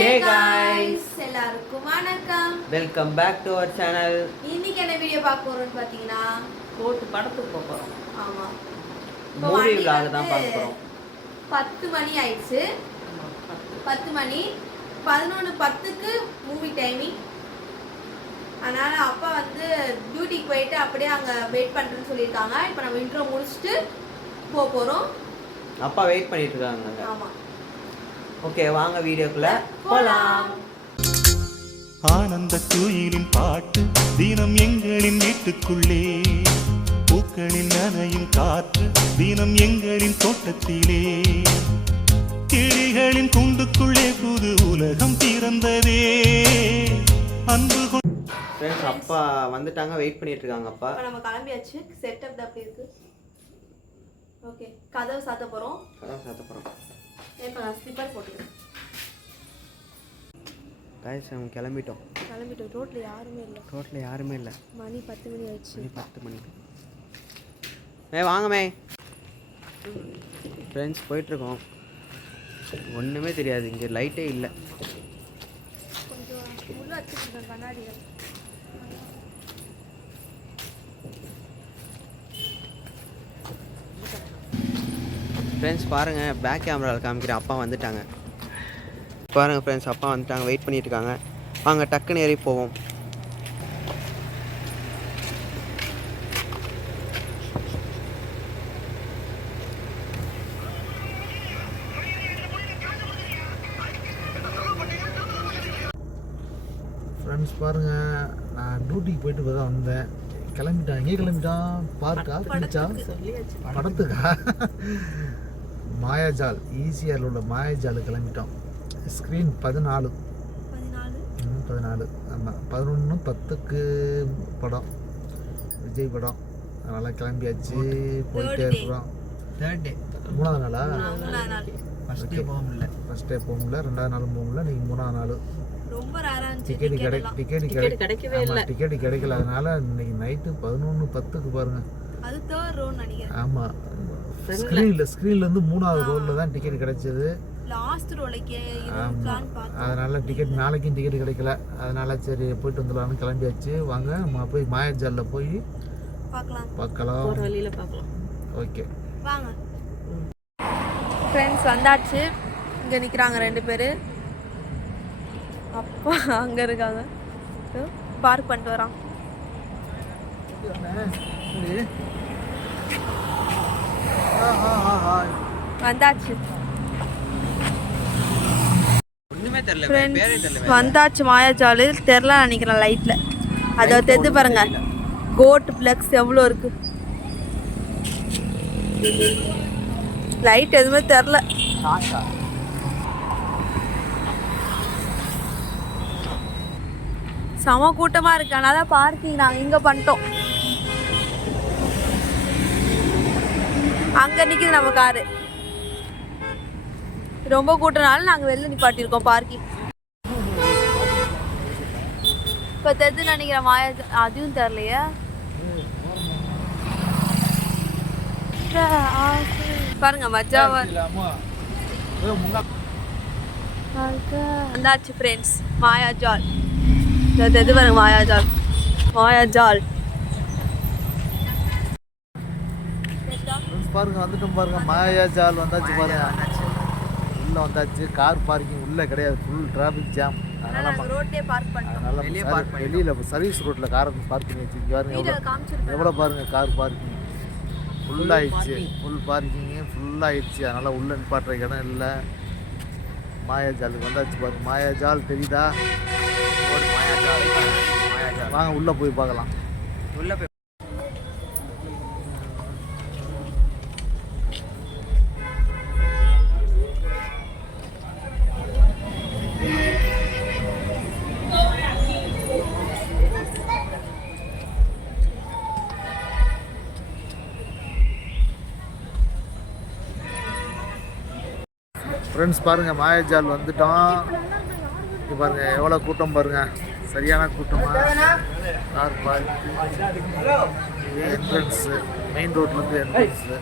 Hey guys, எல்லாருக்கும் வணக்கம். welcome back to our channel. இன்னைக்கு என்ன வீடியோ பார்க்க போறோம்னு பாத்தீங்கன்னா கோட் படத்துக்கு போக போறோம். ஆமா. மூவி vlog தான் பார்க்க போறோம். 10 மணி ஆயிடுச்சு. 10 மணி 11:10க்கு மூவி டைமிங். அதனால அப்பா வந்து டியூட்டிக்கு போயிட்டு அப்படியே அங்க வெயிட் பண்றேன்னு சொல்லிருக்காங்க. இப்போ நம்ம இன்ட்ரோ முடிச்சிட்டு போறோம். அப்பா வெயிட் பண்ணிட்டு இருக்காங்க. ஆமா. ஓகே வாங்க வீடியோக்குள்ள போலாம். ஆனந்த குயிலின் பாட்டு தினம் எங்களின் வீட்டுக்குள்ளே, பூக்களில் நனையும் காற்று தினம் எங்களின் தோட்டத்திலே, கிளிகளின் கூண்டுக்குள்ளே புது உலகம் பிறந்ததே. அன்பு ஃப்ரெண்ட்ஸ் அப்பா வந்துட்டாங்க, வெயிட் பண்ணிட்டு இருக்காங்க. அப்பா நம்ம கிளம்பியாச்சு. செட்டப் அப்படி இருக்கு. ஓகே கதவு சாத்த போறோம். இப்போ நான் ஸ்லிப்பர் போட்டுக்கிறேன். गाइस हम கிளம்பிட்டோம். ரோட்ல யாருமே இல்ல. மணி 10 மணி ஆயிடுச்சு. 10 மணி. வாங்கமே. ஃப்ரெண்ட்ஸ் போயிட்டு இருக்கோம். ஒண்ணுமே தெரியாது, இங்க லைட்டே இல்ல. கொஞ்சம் உள்ள வச்சிருக்கேன் கண்ணாடில. ஃப்ரெண்ட்ஸ் பாருங்க, பேக் கேமராவில் காமிக்கிறேன். அப்பா வந்துட்டாங்க பாருங்க. ஃப்ரெண்ட்ஸ் அப்பா வந்துட்டாங்க, வெயிட் பண்ணிட்டு இருக்காங்க. வாங்க டக்குன்னு ஏறி போவோம். ஃப்ரெண்ட்ஸ் பாருங்க, நான் டியூட்டிக்கு போயிட்டு இப்போ தான் வந்தேன். கிளம்பிட்டான். எங்கே கிளம்பிட்டான்? பார்க்கா பிடிச்சா படத்துக்கா? மாயாஜால் ஈசிஆரில் உள்ள மாயாஜால் கிளம்பிட்டோம். ஸ்க்ரீன் 14. ஆமாம் 11:10க்கு படம், விஜய் படம். அதனால் கிளம்பியாச்சு, போயிட்டே இருக்கிறோம். மூணாவது நாளா? ஃபஸ்ட் டே போக முடியல, ரெண்டாவது நாளும் போக முடியல, நீங்கள் மூணாவது நாள். டிக்கெட் கிடைக்கல. அதனால இன்னைக்கு நைட்டு 11:10க்கு பாருங்க. ஆமா ஸ்க்ரீன்ல இருந்து மூணாவது ரோல்ல தான் டிக்கெட் கிடைச்சது. அதனால டிக்கெட் நாளைக்கும் டிக்கெட் கிடைக்கல. அதனால சரி போயிட்டு வந்துடலாம்னு கிளம்பியாச்சு. வாங்க நம்ம போய் மாயாஜால்ல போய் பார்க்கலாம். ஓகே வாங்க ஃப்ரெண்ட்ஸ். வந்தாச்சு. இங்க நிக்கிறாங்க 2 பேரு. அப்பா அங்கே இருக்காங்க, பார்க் பண்ணிட்டு வரான். வந்தாச்சு வந்தாச்சு மாயாஜாலு. தெரில நினைக்கிறேன் லைட்ல. அதை தெரிஞ்சு பாருங்க, கோட் பிளக்ஸ் எவ்வளோ இருக்கு. லைட் எதுவுமே தெரில. செம கூட்டமாக இருக்கு. அதனால பார்க்கிங் நாங்கள் இங்கே பண்ணிட்டோம். அங்கே நிற்கிது நம்ம காரு. ரொம்ப கூட்டனால நாங்கள் வெளில நிப்பாட்டியிருக்கோம் பார்க்கிங். இப்போ தெரிஞ்சு நினைக்கிறேன் மாயா, அதுவும் தெரிலையே. பாருங்க மஜா வந்தாச்சு ஃப்ரெண்ட்ஸ். மாயாஜால் எது பாருங்க, மாயாஜால் பாருங்க. வந்துட்டோம் பாருங்க, மாயாஜால் வந்தாச்சு பாருங்க. உள்ள வந்தாச்சு. கார் பார்க்கிங் உள்ள கிடையாது, ஃபுல் டிராஃபிக் ஜாம். அதனால வெளியில சர்வீஸ் ரோட்ல காரை பார்க்கிங் வச்சு பாருங்க. எவ்வளோ பாருங்க கார் பார்க்கிங் ஃபுல்லாகிடுச்சு. ஃபுல் பார்க்கிங்கு ஃபுல்லாகிடுச்சு. அதனால உள்ள நிப்பாட்டுற இடம் இல்லை. மாயாஜாலுக்கு வந்தாச்சு பாருங்க. மாயாஜால் தெரியுதா? வாங்க உள்ள போய் பார்க்கலாம். உள்ள போய் ஃப்ரெண்ட்ஸ் பாருங்க, மாயாஜால் வந்துட்டோம். இது பாருங்க எவ்வளோ கூட்டம் பாருங்க, சரியான கூட்டமாக. கார் பார்க் என்ட்ரன்ஸு, மெயின் ரோட்லேருந்து என்ட்ரன்ஸு.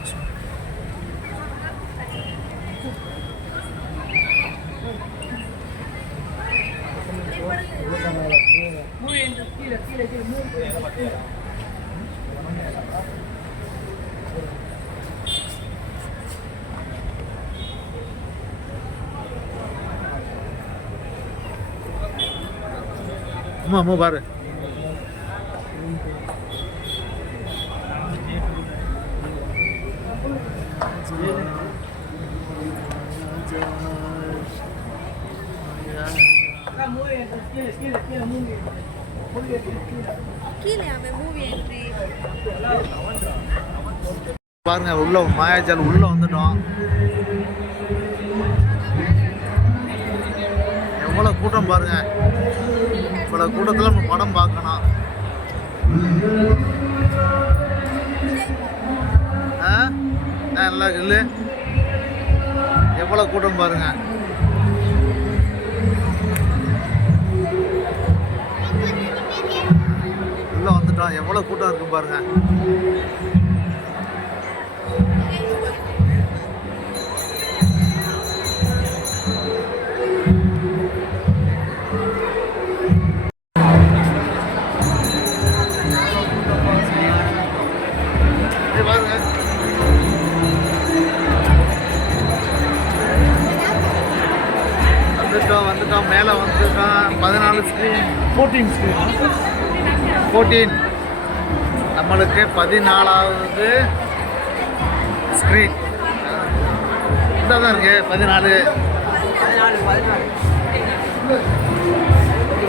அம்மா அம்மா பாரு பாருங்க உள்ள மாயாஜால் உள்ள வந்துட்டோம். எவ்வளவு கூட்டம் பாருங்க. இவ்வளவு கூட்டத்துல நம்ம படம் பார்க்கணும். நல்லா இல்லை எவ்வளவு கூட்டம் பாருங்க. உள்ள வந்துட்டோம். எவ்வளவு கூட்டம் இருக்கு பாருங்க. வந்துட்டோம் மேலே வந்துட்டோம். 14 ஸ்க்ரீன் 14 ஸ்க்ரீன் 14 நம்மளுக்கு 14வது ஸ்க்ரீன் இந்த தான் இருக்கு. 14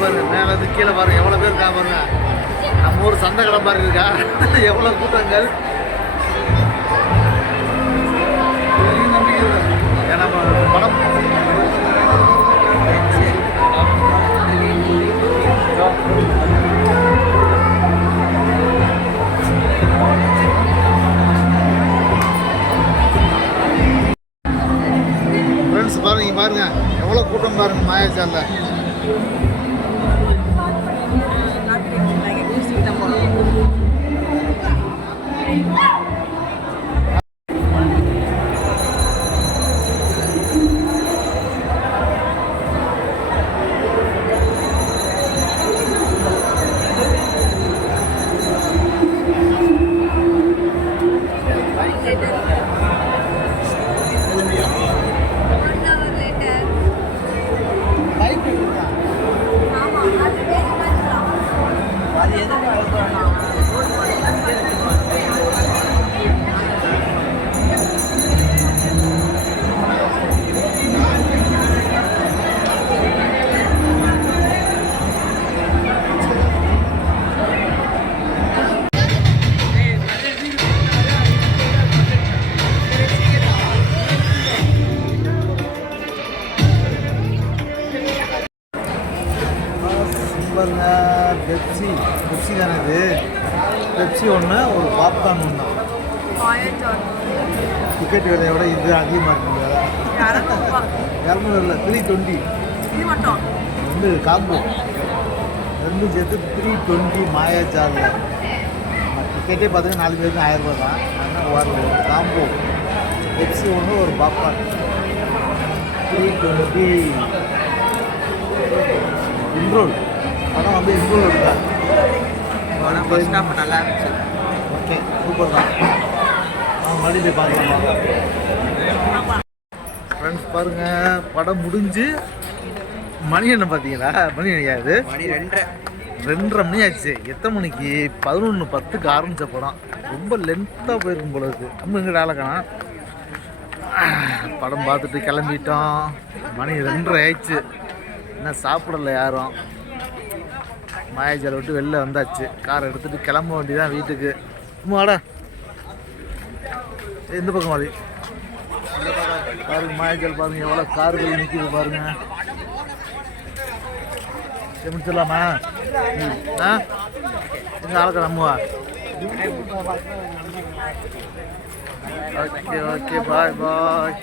பாருங்க மேலே வந்து கீழே பாருங்க எவ்வளோ பேர் இருக்கா பாருங்க. நம்ம ஊர் சந்தை கடை மாதிரி இருக்கா எவ்வளோ கூட்டங்கள். ஏன்னா படம் ஃப்ரெண்ட்ஸ் பாருங்க பாருங்க எவ்வளோ கூட்டம் பாருங்க மாயாஜாலில். பாருங்க பெப்சி தானே இது. பெப்சி ஒன்று ஒரு பாப்கார்ன் ஒன்று. டிக்கெட் விலையை விட இது அதிகமாக இருக்குங்க. 200 இல்லை 320 ரெண்டு காம்போ ரெண்டும் சேர்த்து 320 மாயாஜாலில். டிக்கெட்டே பார்த்தீங்கன்னா 4 பேருக்கு 1000 ரூபா தான். அதனால் ஒரு காம்போ பெப்சி ஒன்று ஒரு பாப்கார்ன் 320. இன்ட்ரோல் படம் வந்து இன்ட்ரோல் இருக்கா ஆனால் ஃபர்ஸ்ட் ஸ்டாப் நல்லா இருந்துச்சு. ஓகே சூப்பர் தான். மறுபடியும் பார்க்கலாம். ஃப்ரெண்ட்ஸ் பாருங்கள் படம் முடிஞ்சு மணி என்ன பார்த்தீங்களா? மணி கிடையாது மணி 2:30 மணி ஆச்சு. எத்தனை மணிக்கு? 11:10க்கு ஆரம்பித்த படம். ரொம்ப லென்த்தாக போயிருக்கும் போல இருக்குது. நம்ம எங்கிட்ட ஆளக்கானா படம் பார்த்துட்டு கிளம்பிட்டோம். மணி 2:30 ஆயிடுச்சு. இன்னும் சாப்பிடல யாரும். மாயாஜாலை விட்டு வெளில வந்தாச்சு. காரை எடுத்துகிட்டு கிளம்ப வேண்டியதான் வீட்டுக்கு. வாடா இந்த பக்கம் மாதிரி பாருங்க. மாயாஜால் பாருங்க எவ்வளோ கார்கள் நிற்கிது பாருங்க. முடிச்சிடலாமா? எங்கள் ஆளுக்கு நம்மவா? ஓகே ஓகே பாய் பாய்.